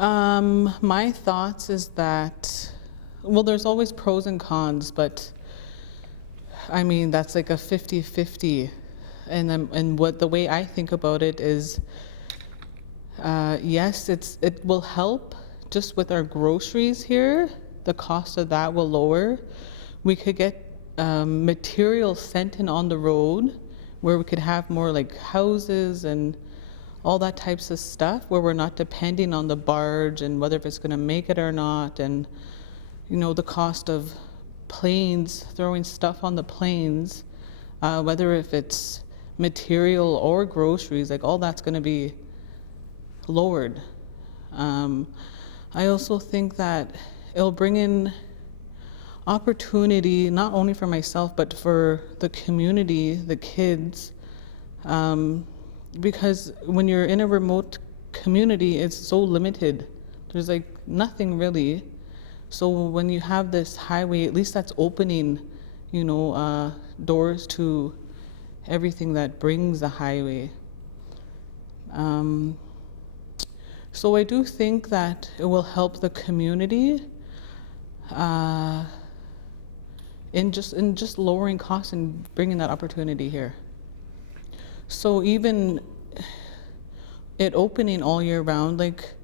My thoughts is that, well, there's always pros and cons, but I mean, that's like a 50-50. And what the way I think about it is, yes, it will help just with our groceries here. The cost of that will lower. We could get material sent in on the road where we could have more like houses and all that types of stuff where we're not depending on the barge and whether if it's going to make it or not, and you know the cost of planes, throwing stuff on the planes, whether if it's material or groceries, like all that's going to be lowered. I also think that it'll bring in opportunity not only for myself but for the community, the kids, because when you're in a remote community, it's so limited. There's like nothing really. So when you have this highway, at least that's opening, you know, doors to everything that brings the highway. So I do think that it will help the community in just lowering costs and bringing that opportunity here. So even it opening all year round, like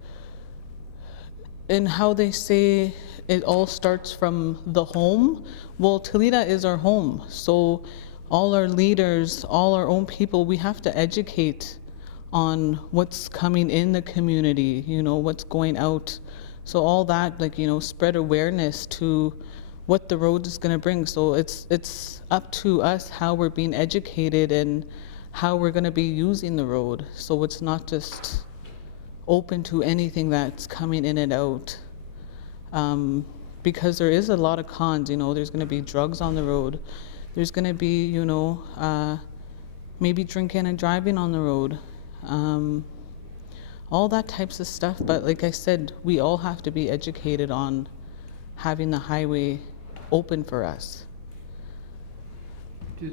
in how they say it all starts from the home, well, Tulita is our home. So all our leaders, all our own people, we have to educate on what's coming in the community, you know, what's going out. So all that, like, you know, spread awareness to what the road is going to bring. So it's up to us how we're being educated and how we're going to be using the road. So it's not just open to anything that's coming in and out. Because there is a lot of cons, you know, there's going to be drugs on the road. There's going to be, you know, maybe drinking and driving on the road. All that types of stuff. But like I said, we all have to be educated on having the highway open for us. Do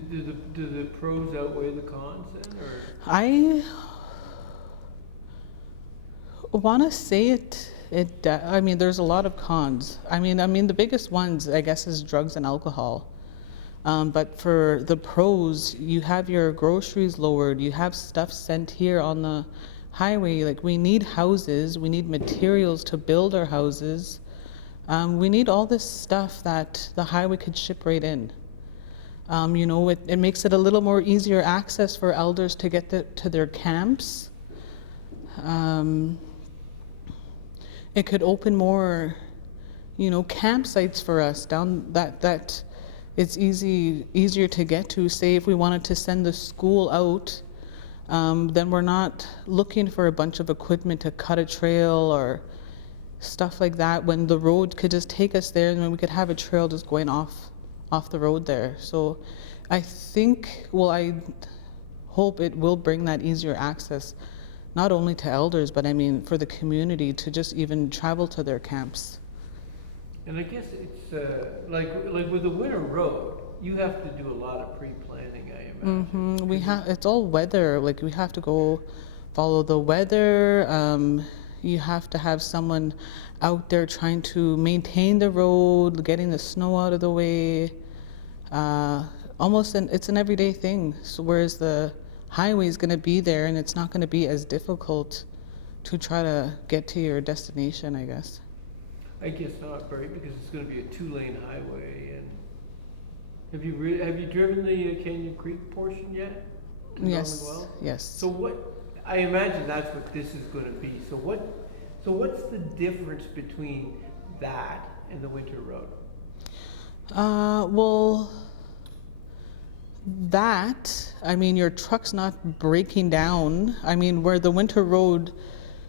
the pros outweigh the cons then? Or? I want to say I mean, there's a lot of cons. I mean, the biggest ones, I guess, is drugs and alcohol. But for the pros, you have your groceries lowered, you have stuff sent here on the highway. Like, we need houses, we need materials to build our houses. We need all this stuff that the highway could ship right in. You know, it makes it a little more easier access for elders to get to their camps. It could open more, you know, campsites for us down that it's easier to get to. Say if we wanted to send the school out, then we're not looking for a bunch of equipment to cut a trail or stuff like that, when the road could just take us there and then we could have a trail just going off the road there. So I think, well, I hope it will bring that easier access, not only to elders, but I mean for the community to just even travel to their camps. And I guess it's like with the winter road, you have to do a lot of pre-planning, I imagine. It's all weather. Like, we have to go follow the weather. You have to have someone out there trying to maintain the road, getting the snow out of the way. It's an everyday thing. So whereas the highway is going to be there and it's not going to be as difficult to try to get to your destination, I guess. I guess not, right? Because it's going to be a 2-lane highway. And have you driven the Canyon Creek portion yet? Yes. Well? Yes. So what? I imagine that's what this is going to be. So what's the difference between that and the winter road? Well, I mean, your truck's not breaking down. I mean, where the winter road,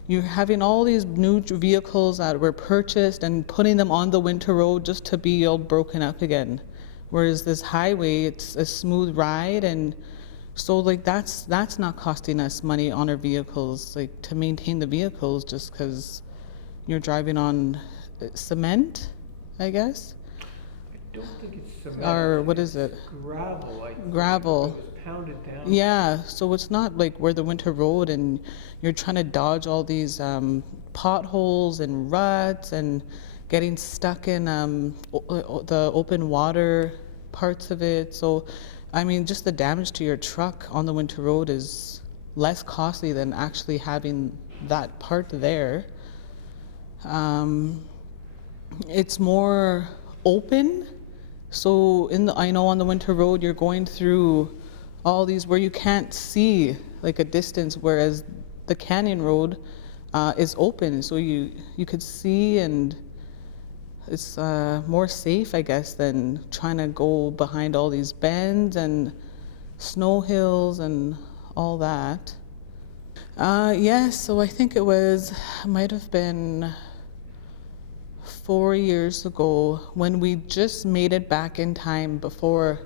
you're having all these new vehicles that were purchased and putting them on the winter road just to be all broken up again. Whereas this highway, it's a smooth ride, and so like that's not costing us money on our vehicles, like to maintain the vehicles, just because you're driving on cement, I guess. I don't think it's cement. Or what is it? Gravel. Gravel. It was pounded down. Yeah, so it's not like we're the winter road and you're trying to dodge all these potholes and ruts and getting stuck in the open water parts of it. So, I mean, just the damage to your truck on the winter road is less costly than actually having that part there. It's more open. So I know on the winter road you're going through all these where you can't see like a distance, whereas the canyon road is open, so you could see, and it's more safe, I guess, than trying to go behind all these bends and snow hills and all that. Yes, so I think might have been 4 years ago when we just made it back in time before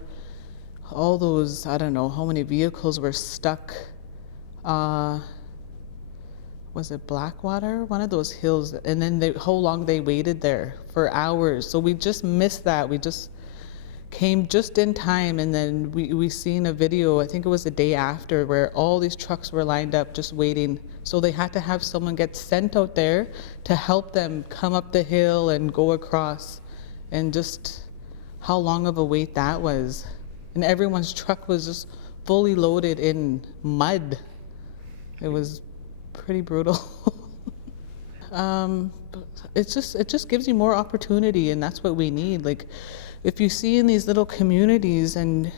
all those, I don't know how many vehicles were stuck. Was it Blackwater? One of those hills. And then how long they waited there for hours. So we just missed that. We just came just in time, and then we seen a video, I think it was the day after, where all these trucks were lined up just waiting. So they had to have someone get sent out there to help them come up the hill and go across. And just how long of a wait that was. And everyone's truck was just fully loaded in mud. It was pretty brutal. It just gives you more opportunity, and that's what we need. Like, if you see in these little communities and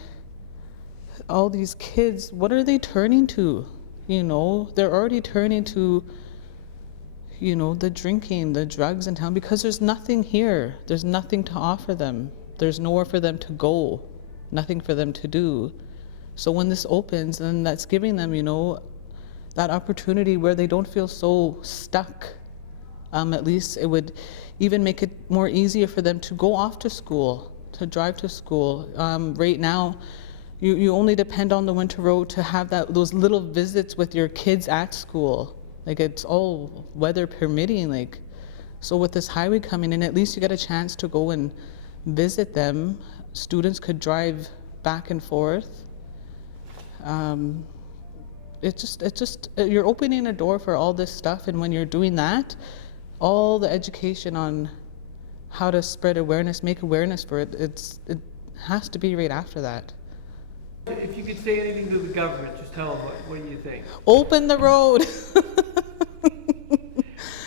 all these kids, what are they turning to? You know, they're already turning to, you know, the drinking, the drugs in town, because there's nothing here. There's nothing to offer them. There's nowhere for them to go, nothing for them to do. So when this opens, then that's giving them, you know, that opportunity where they don't feel so stuck. At least it would even make it more easier for them to go off to school, to drive to school. Right now, you only depend on the winter road to have those little visits with your kids at school. Like, it's all weather permitting. Like, so with this highway coming in, at least you get a chance to go and visit them. Students could drive back and forth. It's just you're opening a door for all this stuff, and when you're doing that, all the education on how to spread awareness, make awareness for it, it has to be right after that. If you could say anything to the government, just tell them what you think. Open the road.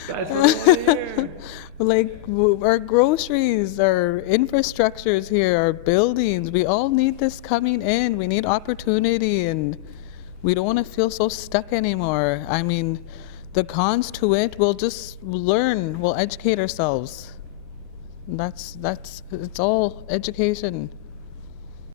That's what I want to hear. Like, our groceries, our infrastructures here, our buildings, we all need this coming in. We need opportunity, and we don't want to feel so stuck anymore. I mean, the cons to it, we'll just learn, we'll educate ourselves. It's all education.